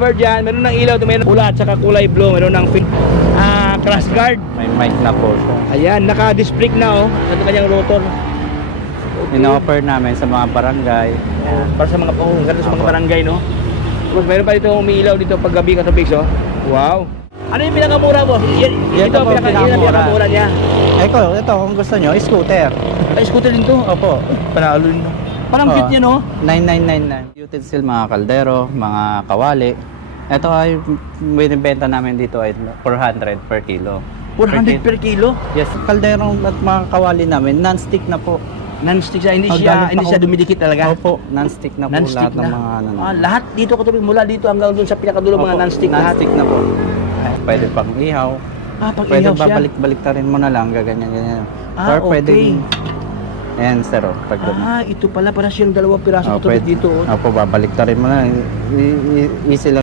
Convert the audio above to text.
cover dyan. Meron ng ilaw, meron ng pula at saka kulay blue. Meron ng crash guard. May mic na po siya. Ayan, naka-display na ito kanyang rotor. In-offer namin sa mga barangay. Ayan, para sa mga ganito sa mga barangay, no? Tapos meron pa dito umiilaw dito pag gabi ka sa Biggs, oh. Wow. Ano yung pinakamura mo? Ito po, pinakamura niya. Ito kung gusto nyo, scooter. Ay, scooter din to. Opo. Panalo din. Parang cute niya, no? 9999. Utensil, mga kaldero, mga kawali. Ito ay binibenta namin dito ay 400 per kilo. 400 per kilo? Yes. Kaldero at mga kawali namin, non-stick na po. Non-stick siya, hindi galing pa siya ako. dumidikit talaga. Opo, non-stick na po Non-stick lahat ng na. mga ano. Lahat dito katuloy mula dito hanggang doon sa pinakadulo mga non-stick lahat. Non-stick na po. Pwede pang ihaw. Pag Pwede ihaw siya. babalik-balik ta rin mo na lang, gaganyan-ganyan. Or okay. pwede. Ayan, sir, pag ito pala para siyang dalawang piraso Oh, katulad pwede. dito. Opo, babalik ta rin mo na. Easy lang.